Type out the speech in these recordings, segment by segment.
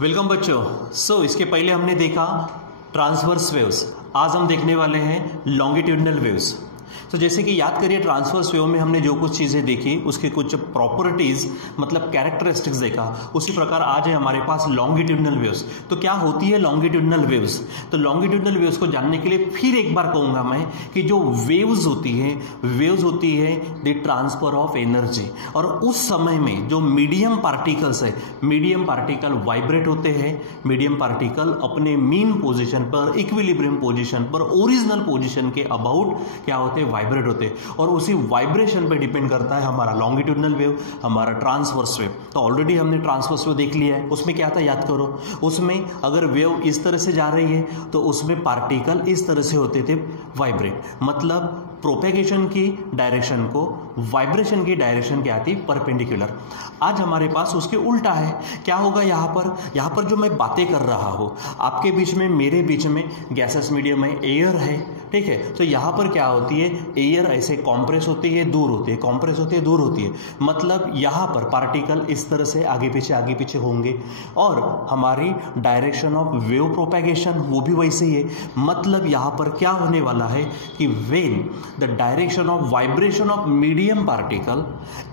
Welcome बच्चों। इसके पहले हमने देखा ट्रांसवर्स वेव्स, आज हम देखने वाले हैं लॉन्गिट्यूडनल वेव्स। जैसे कि याद करिए ट्रांसवर्स वेव में हमने जो कुछ चीज़ें देखी उसके कुछ प्रॉपर्टीज मतलब कैरेक्टरिस्टिक्स देखा, उसी प्रकार आज है हमारे पास लॉन्गिट्यूडनल वेव्स। तो क्या होती है लॉन्गिट्यूडनल वेव्स? तो लॉन्गिट्यूडनल वेव्स को जानने के लिए फिर एक बार कहूँगा मैं कि जो वेव्स होती है द ट्रांसफर ऑफ एनर्जी, और उस समय में जो मीडियम पार्टिकल्स है, मीडियम पार्टिकल वाइब्रेट होते हैं, मीडियम पार्टिकल अपने मीन पोजिशन पर, इक्विलिब्रियम पोजिशन पर, ओरिजिनल पोजिशन के अबाउट क्या होते हैं, वाइब्रेट होते हैं, और उसी वाइब्रेशन पे डिपेंड करता है हमारा लॉन्गिट्यूडनल वेव, हमारा ट्रांसवर्स वेव। तो ऑलरेडी हमने ट्रांसवर्स वेव देख लिया है, उसमें क्या था याद करो। उसमें अगर वेव इस तरह से जा रही है तो उसमें पार्टिकल इस तरह से होते थे वाइब्रेट, मतलब प्रोपेगेशन की डायरेक्शन को वाइब्रेशन की डायरेक्शन क्या आती, परपेंडिकुलर। आज हमारे पास उसके उल्टा है। क्या होगा यहाँ पर जो मैं बातें कर रहा हूँ, आपके बीच में मेरे बीच में गैसेस मीडियम है, एयर है, ठीक है। तो यहाँ पर क्या होती है, एयर ऐसे कॉम्प्रेस होती है, दूर होती है, कॉम्प्रेस होती है, दूर होती है, मतलब यहाँ पर पार्टिकल इस तरह से आगे पीछे होंगे, और हमारी डायरेक्शन ऑफ वेव प्रोपेगेशन वो भी वैसे ही है। मतलब यहाँ पर क्या होने वाला है कि when the direction of vibration of medium particle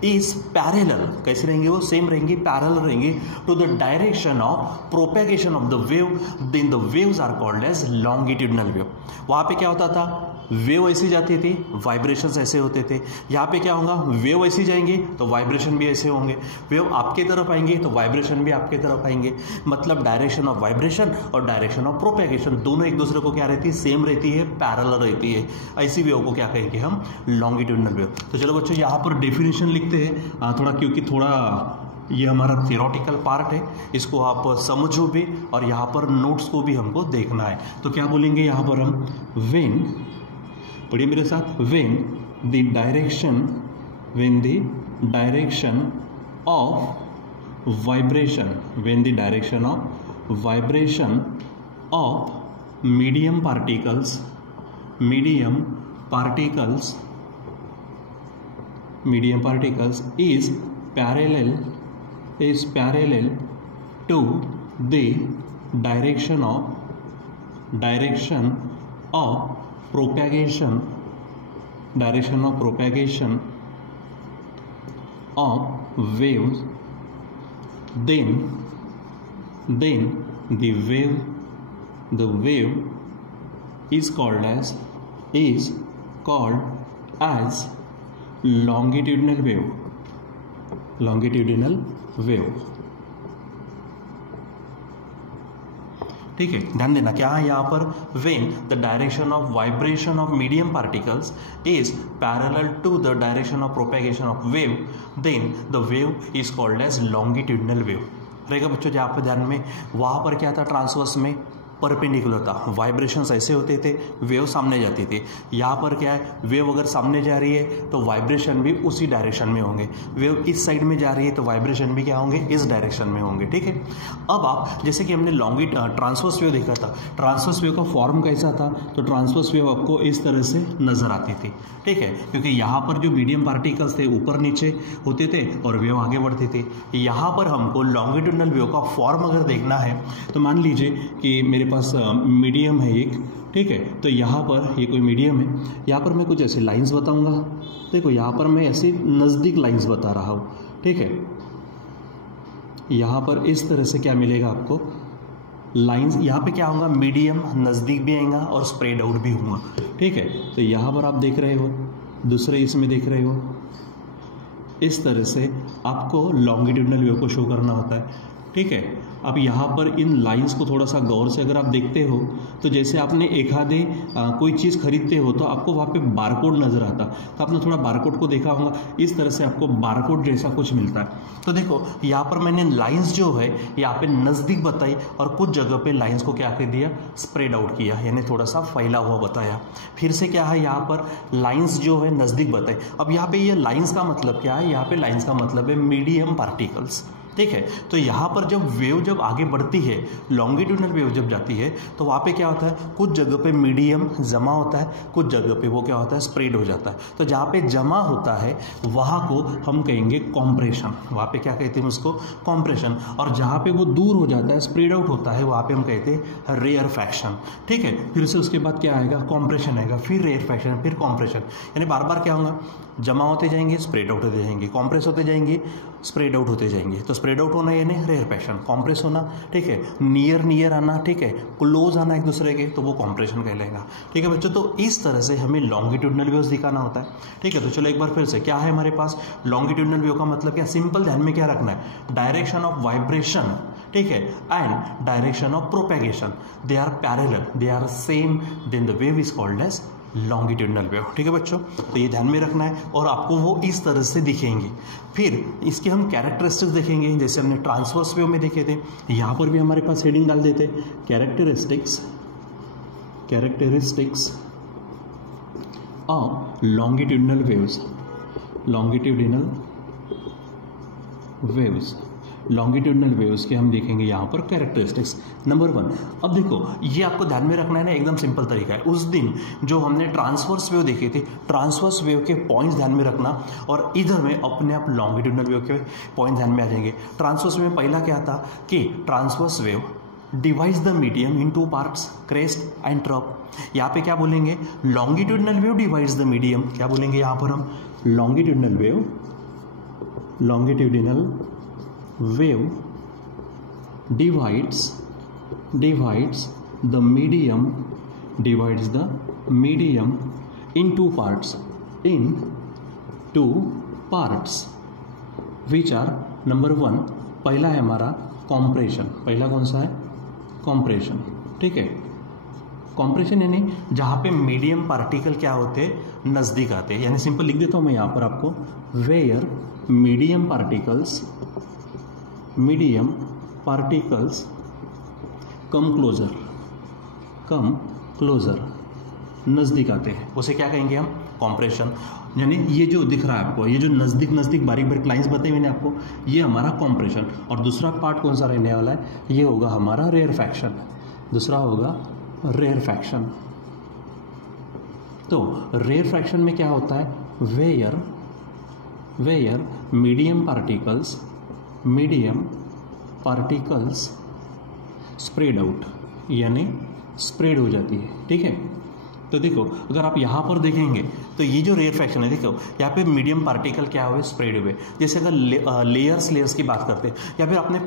is parallel, कैसे रहेंगे वो, सेम रहेंगे, पैरेलल रहेंगे to the direction of propagation of the wave, then the waves are called as longitudinal wave. वहां पे क्या होता था, वेव ऐसी जाती थी, वाइब्रेशंस ऐसे होते थे। यहाँ पे क्या होगा, वेव ऐसी जाएंगे तो वाइब्रेशन भी ऐसे होंगे, वेव आपके तरफ आएंगे तो वाइब्रेशन भी आपके तरफ आएंगे। मतलब डायरेक्शन ऑफ वाइब्रेशन और डायरेक्शन ऑफ प्रोपेगेशन दोनों एक दूसरे को क्या रहती है, सेम रहती है, पैरेलल रहती है। ऐसी वेव को क्या कहेंगे हम, लॉन्गिट्यूडनल वेव। तो चलो बच्चों यहाँ पर डेफिनेशन लिखते हैं थोड़ा, क्योंकि थोड़ा ये हमारा थियोरेटिकल पार्ट है, इसको आप समझो भी और यहाँ पर नोट्स को भी हमको देखना है। तो क्या बोलेंगे यहाँ पर हम, वेन, पढ़िए मेरे साथ, when the direction of vibration, when the direction of vibration of medium particles is parallel to the direction of propagation of waves, then the wave is called as longitudinal wave। ठीक है, ध्यान देना क्या है यहाँ पर, when the direction of vibration of medium particles is parallel to the direction of propagation of wave, then the wave is called as longitudinal wave. रहेगा बच्चों जहाँ पर ध्यान में, वहाँ पर क्या था, ट्रांसवर्स में परपेंडिकुलर था, वाइब्रेशंस ऐसे होते थे, वेव सामने जाती थी। यहाँ पर क्या है, वेव अगर सामने जा रही है तो वाइब्रेशन भी उसी डायरेक्शन में होंगे, वेव इस साइड में जा रही है तो वाइब्रेशन भी क्या होंगे, इस डायरेक्शन में होंगे। ठीक है, अब आप जैसे कि हमने ट्रांसवर्स वेव देखा था, ट्रांसवर्स वेव का फॉर्म कैसा था, तो ट्रांसवर्स वेव आपको इस तरह से नजर आती थी। ठीक है, क्योंकि यहाँ पर जो मीडियम पार्टिकल्स थे ऊपर नीचे होते थे और वेव आगे बढ़ती थी। यहाँ पर हमको लॉन्गिट्यूडनल वेव का फॉर्म अगर देखना है तो मान लीजिए कि मेरे पास मीडियम है एक, ठीक है, तो यहाँ पर ये कोई मीडियम है, यहाँ पर मैं कुछ ऐसे लाइंस बताऊंगा। देखो यहाँ पर मैं ऐसे नज़दीक लाइंस बता रहा हूँ, ठीक है, यहाँ पर इस तरह से क्या मिलेगा आपको, लाइंस। यहाँ पे क्या होगा, मीडियम नज़दीक भी आएगा और स्प्रेड आउट भी होगा। ठीक है, तो यहाँ पर आप देख रहे हो, दूसरे इसमें देख रहे हो, इस तरह से आपको लॉन्गिट्यूडनल वेव को शो करना होता है। ठीक है, अब यहाँ पर इन लाइंस को थोड़ा सा गौर से अगर आप देखते हो तो जैसे आपने एक आधे कोई चीज़ खरीदते हो तो आपको वहाँ पे बारकोड नज़र आता, तो आपने थोड़ा बारकोड को देखा होगा, इस तरह से आपको बारकोड जैसा कुछ मिलता है। तो देखो यहाँ पर मैंने लाइंस जो है यहाँ पे नज़दीक बताई और कुछ जगह पे लाइंस को क्या कर दिया, स्प्रेड आउट किया, यानी थोड़ा सा फैला हुआ बताया। फिर से क्या है, यहाँ पर लाइंस जो है नज़दीक बताई। अब यहाँ पे ये लाइंस का मतलब क्या है, यहाँ पे लाइंस का मतलब है मीडियम पार्टिकल्स। ठीक है। तो यहाँ पर जब वेव जब आगे बढ़ती है, लॉन्गिट्यूडनल वेव जब जाती है, तो वहाँ पे क्या होता है, कुछ जगह पे मीडियम जमा होता है, कुछ जगह पे वो क्या होता है, स्प्रेड हो जाता है। तो जहाँ पे जमा होता है वहाँ को हम कहेंगे कॉम्प्रेशन, वहाँ पे क्या कहते हैं उसको, कॉम्प्रेशन। और जहाँ पे वो दूर हो जाता है, स्प्रेड आउट होता है, वहाँ पे हम कहते हैं रेयरफैक्शन। ठीक है, फिर से उसके बाद क्या आएगा, कॉम्प्रेशन आएगा, फिर रेयरफैक्शन, फिर कॉम्प्रेशन। यानी बार बार क्या होगा, जमा होते जाएंगे, स्प्रेड आउट होते जाएंगे, कॉम्प्रेस होते जाएंगे, स्प्रेड आउट होते जाएंगे। तो स्प्रेड आउट होना यानी रेयरफैक्शन, कॉम्प्रेस होना, ठीक है, नियर नियर आना, ठीक है, क्लोज आना एक दूसरे के, तो वो कॉम्प्रेशन कहलाएगा। ठीक है बच्चों, तो इस तरह से हमें लॉन्गिट्यूडनल वेव्स दिखाना होता है। ठीक है, तो चलो एक बार फिर से, क्या है हमारे पास लॉन्गिट्यूडनल वेव का मतलब क्या, सिंपल ध्यान में क्या रखना है, डायरेक्शन ऑफ वाइब्रेशन, ठीक है, and direction of propagation, they are parallel, they are same, then the wave is called as longitudinal wave. ठीक है बच्चों, तो ये ध्यान में रखना है और आपको वो इस तरह से दिखेंगे। फिर इसके हम कैरेक्टरिस्टिक्स देखेंगे, जैसे हमने ट्रांसवर्स वेव में देखे थे, यहाँ पर भी हमारे पास हेडिंग डाल देते, characteristics of longitudinal waves, longitudinal waves के हम देखेंगे यहाँ पर कैरेक्टरिस्टिक्स। नंबर 1, अब देखो ये आपको ध्यान में रखना है ना, एकदम सिंपल तरीका है। उस दिन जो हमने ट्रांसवर्स वेव देखे थे, ट्रांसवर्स वेव के पॉइंट्स ध्यान में रखना, और इधर में अपने आप लॉन्गिट्यूडनल वेव के पॉइंट ध्यान में आ जाएंगे। ट्रांसवर्स वेव में पहला क्या था कि transverse wave divides the medium in 2 parts, crest and trough. यहाँ पे क्या बोलेंगे, longitudinal wave divides the medium, क्या बोलेंगे यहाँ पर हम, longitudinal wave divides the medium in two parts which are, number 1, पहला है हमारा कॉम्प्रेशन, पहला कौन सा है, कॉम्प्रेशन। ठीक है, कॉम्प्रेशन यानी जहाँ पे मीडियम पार्टिकल क्या होते, नज़दीक आते हैं, यानी सिंपल लिख देता हूँ मैं यहाँ पर आपको, where medium particles come closer, नज़दीक आते हैं, उसे क्या कहेंगे हम, कॉम्प्रेशन। यानी ये जो दिख रहा है आपको, ये जो नज़दीक बारीक लाइंस बताई मैंने आपको, ये हमारा कॉम्प्रेशन। और दूसरा पार्ट कौन सा रहने वाला है, ये होगा हमारा रेयरफैक्शन, दूसरा होगा रेयरफैक्शन। तो रेयरफैक्शन में क्या होता है, where medium particles spread out, यानी स्प्रेड हो जाती है। ठीक है, तो देखो अगर आप यहाँ पर देखेंगे तो ये जो रेयरफैक्शन है, देखो यहाँ पे मीडियम पार्टिकल क्या हुए, स्प्रेड हुए। जैसे अगर लेयर्स की बात करते हैं, या फिर अपने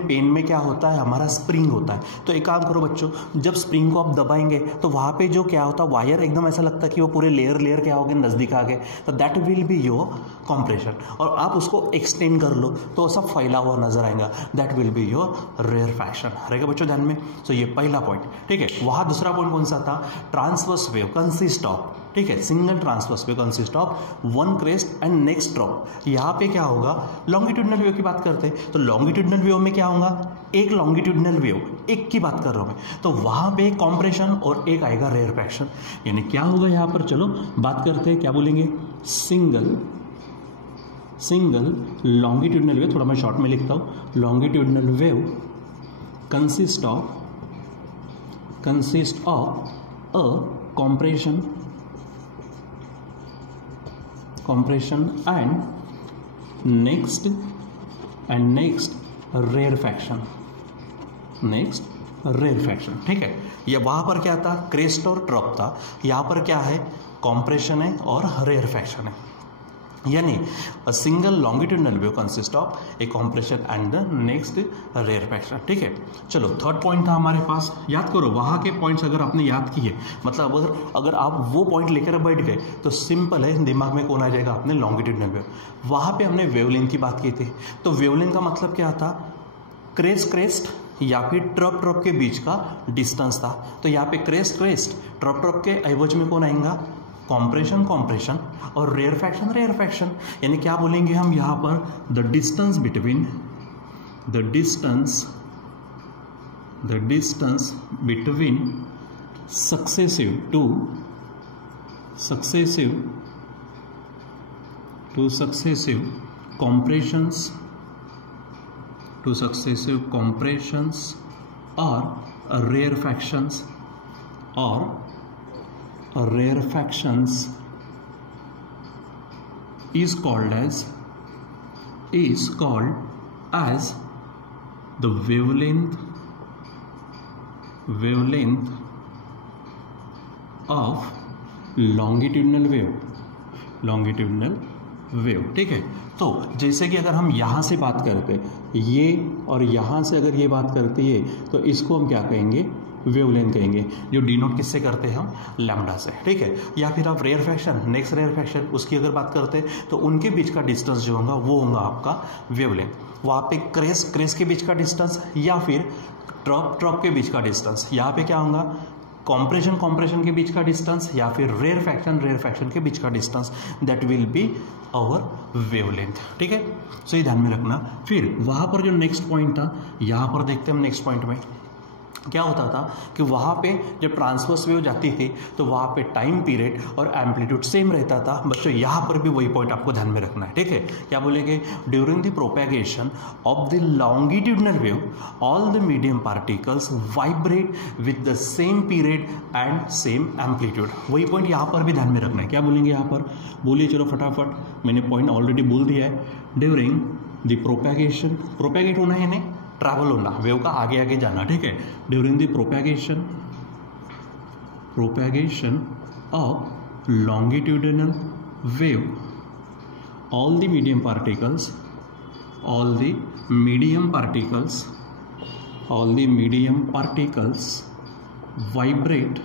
पेन में क्या होता है, हमारा स्प्रिंग होता है। तो एक काम करो बच्चों, जब स्प्रिंग को आप दबाएंगे तो वहाँ पे जो क्या होता है, वायर एकदम ऐसा लगता है कि वो पूरे लेयर क्या हो गए, नज़दीक आ गए, तो that will be your compression. और आप उसको एक्सटेंड कर लो तो सब फैला हुआ नजर आएगा, that will be your rarefaction. रहेगा बच्चों ध्यान में। तो ये पहला पॉइंट। ठीक है, वहाँ दूसरा पॉइंट कौन सा था, ट्रांसवर्स वेव कंसिस्ट ऑफ, ठीक है, single transverse wave consist of 1 crest and next drop. यहाँ पे क्या होगा, लॉन्गिट्यूडनल वेव की बात करते हैं तो लॉन्गिट्यूडनल वेव में क्या होगा, एक लॉन्गिट्यूडनल वेव, एक की बात कर रहा हूँ मैं, तो वहाँ पे एक कॉम्प्रेशन और एक आएगा रेयरफैक्शन। यानी क्या होगा यहाँ पर, चलो बात करते हैं, क्या बोलेंगे, सिंगल लॉन्गिट्यूडनल वेव, थोड़ा मैं शॉर्ट में लिखता हूँ, longitudinal wave consist of a compression and next rarefaction, ठीक है। ये वहाँ पर क्या था, क्रेस्ट और ट्रप था, यहाँ पर क्या है, कॉम्प्रेशन है और रेयरफैक्शन है। यानी a single longitudinal wave consist of A compression and the next rarefaction. ठीक है, चलो थर्ड पॉइंट था हमारे पास, याद करो वहाँ के पॉइंट्स अगर आपने याद किए, मतलब अगर आप वो पॉइंट लेकर बैठ गए तो सिंपल है, दिमाग में कौन आ जाएगा, आपने लॉन्गिट्यूडनल वेव। वहाँ पे हमने वेवलेंथ की बात की थी, तो वेवलेंथ का मतलब क्या था, क्रेस्ट या फिर ट्रप के बीच का डिस्टेंस था। तो यहाँ पे क्रेस्ट ट्रप के एवज में कौन आएगा, कॉम्प्रेशन और रेयरफैक्शन। यानी क्या बोलेंगे हम यहाँ पर, the distance between successive compressions to successive compressions or rarefactions is called as the wavelength of longitudinal wave. ठीक है, तो जैसे कि अगर हम यहाँ से बात करते ये और यहाँ से अगर ये बात करते ये, तो इसको हम क्या कहेंगे, वेवलेंथ कहेंगे, जो डिनोट किससे करते हैं हम, लैम्डा से। ठीक है, या फिर आप रेयरफैक्शन, नेक्स्ट रेयरफैक्शन उसकी अगर बात करते हैं तो उनके बीच का डिस्टेंस जो होगा वो होगा आपका वेवलेंथ। वहाँ पे क्रेस के बीच का डिस्टेंस या फिर ट्रॉप के बीच का डिस्टेंस, यहाँ पे क्या होगा, कॉम्प्रेशन के बीच का डिस्टेंस या फिर रेयरफैक्शन के बीच का distance, that will be our wavelength. ठीक है, सो ये ध्यान में रखना। फिर वहाँ पर जो नेक्स्ट पॉइंट था, यहाँ पर देखते हैं हम नेक्स्ट पॉइंट में क्या होता था कि वहाँ पे जब ट्रांसवर्स वेव जाती थी तो वहाँ पे टाइम पीरियड और एम्पलीट्यूड सेम रहता था। बच्चों यहाँ पर भी वही पॉइंट आपको ध्यान में रखना है। ठीक है, क्या बोलेंगे, during the propagation of the longitudinal wave all the medium particles vibrate with the same period and same amplitude. वही पॉइंट यहाँ पर भी ध्यान में रखना है। क्या बोलेंगे यहाँ पर, बोलिए चलो फटाफट, मैंने पॉइंट ऑलरेडी बोल दिया है। ड्यूरिंग द प्रोपेगेशन, प्रोपेगेट होना है, नहीं ट्रैवल होना, वेव का आगे आगे जाना। ठीक है, during the propagation of longitudinal wave all the medium particles vibrate,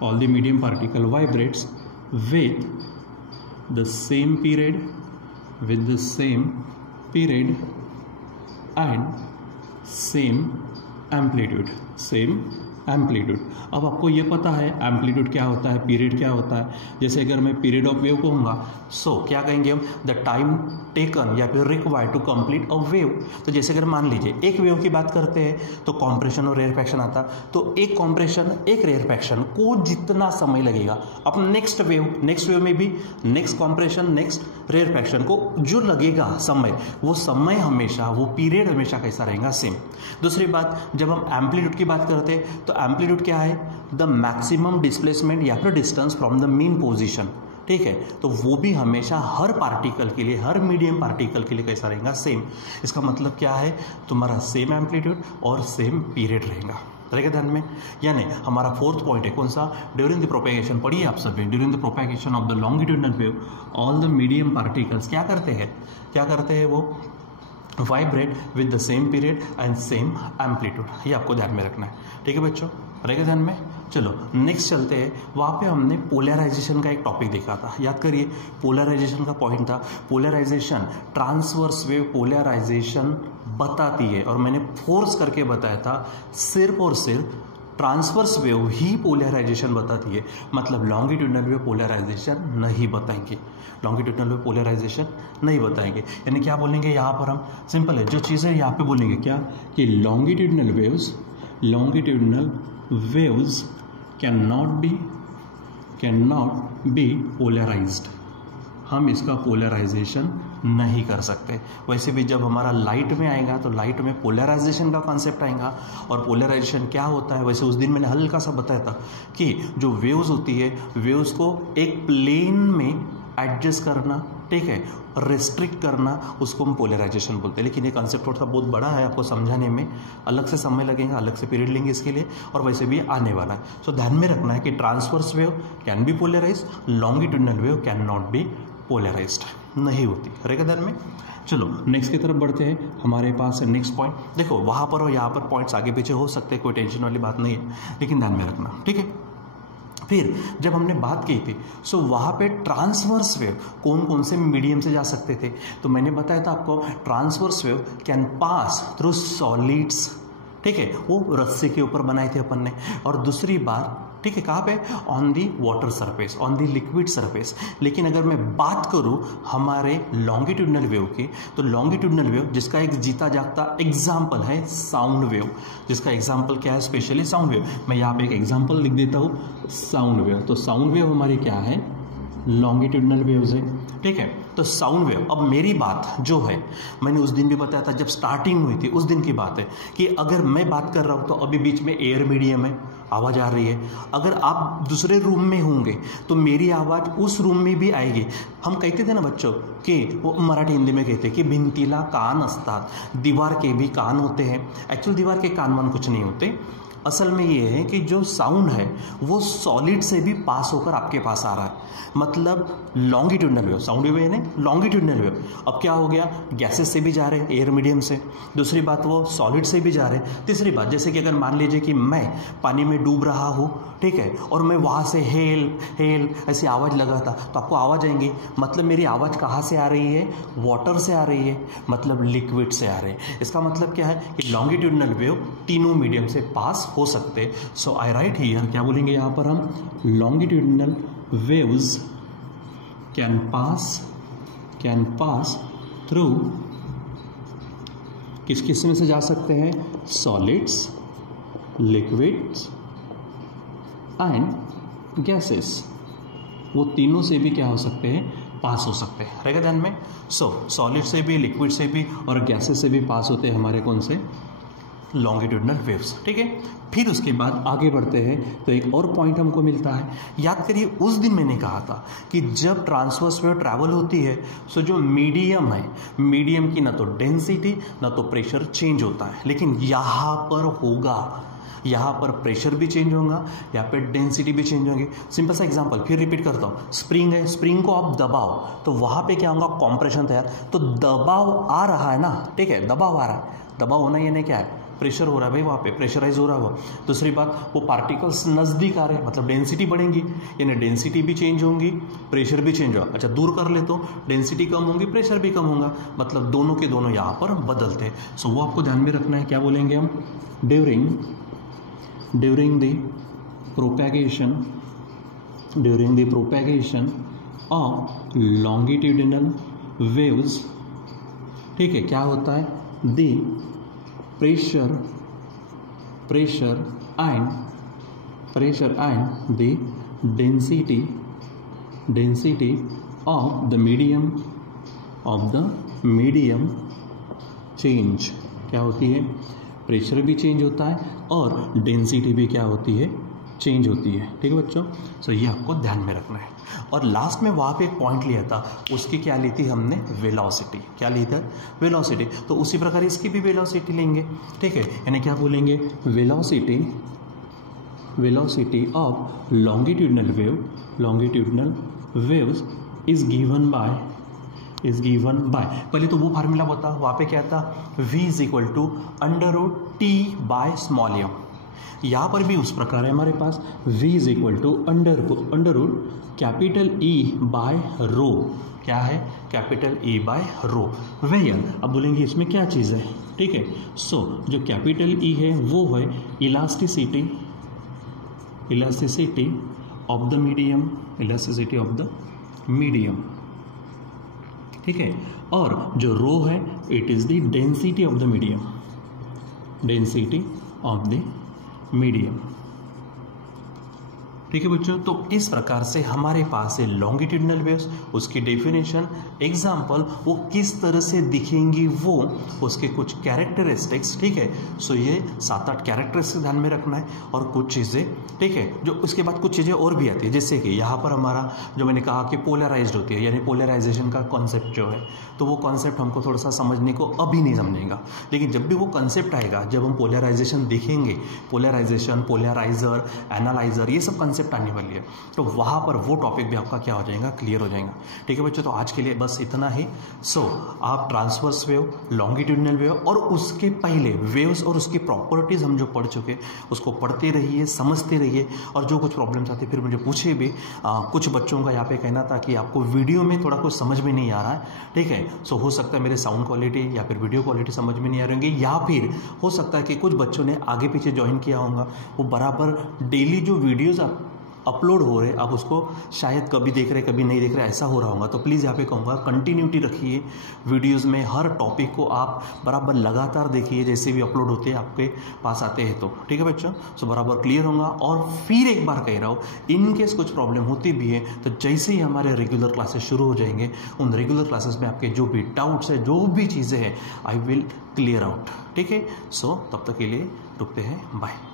all the medium particle vibrates with the same period and same amplitude। अब आपको ये पता है एम्पलीट्यूड क्या होता है, पीरियड क्या होता है। जैसे अगर मैं पीरियड ऑफ वेव कहूँगा, सो क्या कहेंगे हम, द टाइम टेकन या फिर required to complete a wave. तो जैसे अगर मान लीजिए एक वेव की बात करते हैं तो कॉम्प्रेशन और रेयरफैक्शन आता, तो एक कॉम्प्रेशन एक रेयरफैक्शन को जितना समय लगेगा, अब नेक्स्ट वेव में भी नेक्स्ट कॉम्प्रेशन नेक्स्ट रेयरफैक्शन को जो लगेगा समय, वो समय हमेशा, वो पीरियड हमेशा कैसा रहेगा, सेम। दूसरी बात, जब हम एम्पलीट्यूड की बात करते हैं तो एम्पलीट्यूड क्या है, द मैक्सिमम डिस्प्लेसमेंट या फिर distance from the mean position. ठीक है, तो वो भी हमेशा हर पार्टिकल के लिए, हर मीडियम पार्टिकल के लिए कैसा रहेगा, सेम। इसका मतलब क्या है, तुम्हारा सेम एम्पलीट्यूड और सेम पीरियड रहेगा ध्यान में। यानी हमारा फोर्थ पॉइंट है कौन सा, ड्यूरिंग द प्रोपेगेशन, पढ़िए आप सभी, during the propagation of the longitudinal wave all the medium particles क्या करते हैं वो vibrate with the same period and same amplitude. ये आपको ध्यान में रखना है। ठीक है बच्चों, रहेगा ध्यान में। चलो नेक्स्ट चलते हैं। वहाँ पे हमने पोलराइजेशन का एक टॉपिक देखा था, याद करिए। पोलराइजेशन का पॉइंट था, पोलराइजेशन, ट्रांसवर्स वेव पोलराइजेशन बताती है, और मैंने फोर्स करके बताया था सिर्फ और सिर्फ ट्रांसवर्स वेव ही पोलराइजेशन बताती है, मतलब लॉन्गिट्यूडिनल वेव पोलराइजेशन नहीं बताएंगे, लॉन्गिट्यूडिनल वेव पोलराइजेशन नहीं बताएंगे। यानी क्या बोलेंगे यहाँ पर हम, सिंपल है, जो चीज़ें यहाँ पे बोलेंगे क्या, कि longitudinal waves can not be polarized, हम इसका पोलराइजेशन नहीं कर सकते। वैसे भी जब हमारा लाइट में आएगा तो लाइट में पोलराइजेशन का कॉन्सेप्ट आएगा, और पोलराइजेशन क्या होता है, वैसे उस दिन मैंने हल्का सा बताया था कि जो वेव्स होती है, वेव्स को एक प्लेन में एडजस्ट करना, ठीक है, रेस्ट्रिक्ट करना, उसको हम पोलराइजेशन बोलते हैं। लेकिन ये कॉन्सेप्ट थोड़ा सा बहुत बड़ा है, आपको समझाने में अलग से समय लगेगा, अलग से पीरियड लेंगे इसके लिए, और वैसे भी आने वाला है। सो ध्यान में रखना है कि transverse wave can be polarize, longitudinal wave can not be polarized, नहीं होती। रहेगा ध्यान में। चलो नेक्स्ट की तरफ बढ़ते हैं। हमारे पास है नेक्स्ट पॉइंट। देखो वहाँ पर और यहाँ पर पॉइंट्स आगे पीछे हो सकते हैं, कोई टेंशन वाली बात नहीं है, लेकिन ध्यान में रखना, ठीक है। फिर जब हमने बात की थी, सो वहाँ पे ट्रांसवर्स वेव कौन कौन से मीडियम से जा सकते थे, तो मैंने बताया था आपको, transverse wave can pass through solids, ठीक है, वो रस्से के ऊपर बनाए थे अपन ने। और दूसरी बात, ठीक है, कहाँ पे, on the water surface, on the liquid surface. लेकिन अगर मैं बात करूँ हमारे लॉन्गिट्यूडिनल वेव की, तो लॉन्गिट्यूडिनल वेव जिसका एक जीता जागता एग्जाम्पल है साउंड वेव, जिसका एग्जाम्पल क्या है, स्पेशली साउंड वेव। मैं यहाँ पे एक एग्जाम्पल लिख देता हूँ, साउंड वेव। तो साउंड वेव हमारी क्या है, लॉन्गिट्यूडिनल वेव्स है, ठीक है। तो साउंड वेव, अब मेरी बात जो है मैंने उस दिन भी बताया था जब स्टार्टिंग हुई थी, उस दिन की बात है कि अगर मैं बात कर रहा हूँ तो अभी बीच में एयर मीडियम है, आवाज़ आ रही है। अगर आप दूसरे रूम में होंगे तो मेरी आवाज़ उस रूम में भी आएगी। हम कहते थे ना बच्चों कि वो मराठी हिंदी में कहते हैं कि भिंतीला कान असतात, दीवार के भी कान होते हैं। एक्चुअल दीवार के कान वान कुछ नहीं होते। असल में ये है कि जो साउंड है वो सॉलिड से भी पास होकर आपके पास आ रहा है, मतलब लॉन्गिट्यूडनल वेव। साउंड वेव है ना, लॉन्गिट्यूडनल वेव। अब क्या हो गया, गैसेस से भी जा रहे हैं, एयर मीडियम से। दूसरी बात वो सॉलिड से भी जा रहे हैं। तीसरी बात, जैसे कि अगर मान लीजिए कि मैं पानी में डूब रहा हूँ, ठीक है, और मैं वहाँ से हेल्प हेल्प ऐसी आवाज़ लगाता तो आपको आवाज़ आएंगी। मतलब मेरी आवाज़ कहाँ से आ रही है, वाटर से आ रही है, मतलब लिक्विड से आ रही है। इसका मतलब क्या है कि लॉन्गिट्यूडनल वेव तीनों मीडियम से पास हो सकते। सो आई राइट हियर, क्या बोलेंगे यहाँ पर हम, longitudinal waves can pass through, किस किस में से जा सकते हैं, सॉलिड्स, लिक्विड्स एंड गैसेस। वो तीनों से भी क्या हो सकते हैं, पास हो सकते हैं। रहेगा ध्यान में। सॉलिड से भी, लिक्विड से भी और गैसेस से भी पास होते हैं हमारे कौन से, लॉन्गिट्यूडनल वेव्स। ठीक है, फिर उसके बाद आगे बढ़ते हैं तो एक और पॉइंट हमको मिलता है। याद करिए उस दिन मैंने कहा था कि जब ट्रांसवर्स वेव ट्रैवल होती है सो जो मीडियम है, मीडियम की ना तो डेंसिटी ना तो प्रेशर चेंज होता है, लेकिन यहाँ पर होगा, यहाँ पर प्रेशर भी चेंज होगा, यहाँ पे डेंसिटी भी चेंज होगी। सिंपल सा एग्जांपल फिर रिपीट करता हूँ, स्प्रिंग है, स्प्रिंग को आप दबाओ तो वहाँ पे क्या होगा, कॉम्प्रेशन तैयार। तो दबाव आ रहा है ना, ठीक है, दबाव आ रहा है, दबाव होना यानी क्या है, प्रेशर हो रहा है भाई, वहाँ पे प्रेशराइज हो रहा है वो। दूसरी बात, वो पार्टिकल्स नज़दीक आ रहे हैं, मतलब डेंसिटी बढ़ेंगी, यानी डेंसिटी भी चेंज होंगी, प्रेशर भी चेंज होगा। अच्छा दूर कर ले तो डेंसिटी कम होगी, प्रेशर भी कम होगा, मतलब दोनों के दोनों यहाँ पर बदलते हैं। सो वो आपको ध्यान में रखना है। क्या बोलेंगे हम, during the propagation of longitudinal waves, ठीक है, क्या होता है, the pressure and the density of the medium change। क्या होती है, प्रेशर भी चेंज होता है और डेंसिटी भी क्या होती है, चेंज होती है। ठीक है बच्चों, सो ये आपको ध्यान में रखना है। और लास्ट में वहाँ पे एक पॉइंट लिया था, उसकी क्या ली थी हमने, वेलोसिटी। क्या ली था, वेलोसिटी। तो उसी प्रकार इसकी भी वेलोसिटी लेंगे, ठीक है, यानी क्या बोलेंगे, velocity of longitudinal waves is given by, पहले तो वो फार्मूला बता, वहाँ पे क्या था, v √T/m। यहाँ पर भी उस प्रकार है हमारे पास, v √√ कैपिटल E/ρ। क्या है, कैपिटल E/ρ। वेयर, अब बोलेंगे इसमें क्या चीज़ है, ठीक है। सो जो कैपिटल E है वो है इलास्टिसिटी ऑफ द मीडियम, ठीक है। और जो रो है, it is the density of the medium, ठीक है बच्चों। तो इस प्रकार से हमारे पास है लॉन्गिट्यूडनल वेव्स, उसकी डेफिनेशन, एग्जाम्पल, वो किस तरह से दिखेंगी, वो उसके कुछ कैरेक्टरिस्टिक्स, ठीक है। सो ये 7-8 कैरेक्टरिस्टिक्स ध्यान में रखना है और कुछ चीज़ें, ठीक है। जो उसके बाद कुछ चीज़ें और भी आती है, जैसे कि यहाँ पर हमारा जो मैंने कहा कि पोलराइज्ड होती है, यानी पोलराइजेशन का कॉन्सेप्ट जो है, तो वो कॉन्सेप्ट हमको थोड़ा सा समझने को अभी नहीं समझेगा, लेकिन जब भी वो कॉन्सेप्ट आएगा, जब हम पोलराइजेशन देखेंगे, पोलराइजेशन, पोलराइजर, एनालाइजर, ये सब कॉन्सेप्ट आने वाली है, तो वहाँ पर वो टॉपिक भी आपका क्या हो जाएगा, क्लियर हो जाएगा। ठीक है बच्चों, तो आज के लिए बस इतना ही। सो आप ट्रांसवर्स वेव, लॉन्गिट्यूडनल वेव और उसके पहले वेव्स और उसकी प्रॉपर्टीज़ हम जो पढ़ चुके, उसको पढ़ते रहिए, समझते रहिए, और जो कुछ प्रॉब्लम्स आती फिर मुझे पूछिए भी। कुछ बच्चों का यहाँ पे कहना था कि आपको वीडियो में थोड़ा कुछ समझ में नहीं आ रहा है, ठीक है। सो हो सकता है मेरे साउंड क्वालिटी या फिर वीडियो क्वालिटी समझ में नहीं आ रही होंगी, या फिर हो सकता है कि कुछ बच्चों ने आगे पीछे ज्वाइन किया होगा, वो बराबर डेली जो वीडियोज़ आप अपलोड हो रहे, आप उसको शायद कभी देख रहे कभी नहीं देख रहे, ऐसा हो रहा होगा, तो प्लीज़ यहाँ पे कहूँगा कंटिन्यूटी रखिए वीडियोस में, हर टॉपिक को आप बराबर लगातार देखिए, जैसे भी अपलोड होते हैं आपके पास आते हैं तो, ठीक है बच्चों। सो बराबर क्लियर होगा। और फिर एक बार कह रहा हूँ, इन केस कुछ प्रॉब्लम होती भी है तो जैसे ही हमारे रेगुलर क्लासेस शुरू हो जाएंगे, उन रेगुलर क्लासेस में आपके जो भी डाउट्स है, जो भी चीज़ें हैं, आई विल क्लियर आउट, ठीक है। सो तब तक के लिए रुकते हैं, बाय।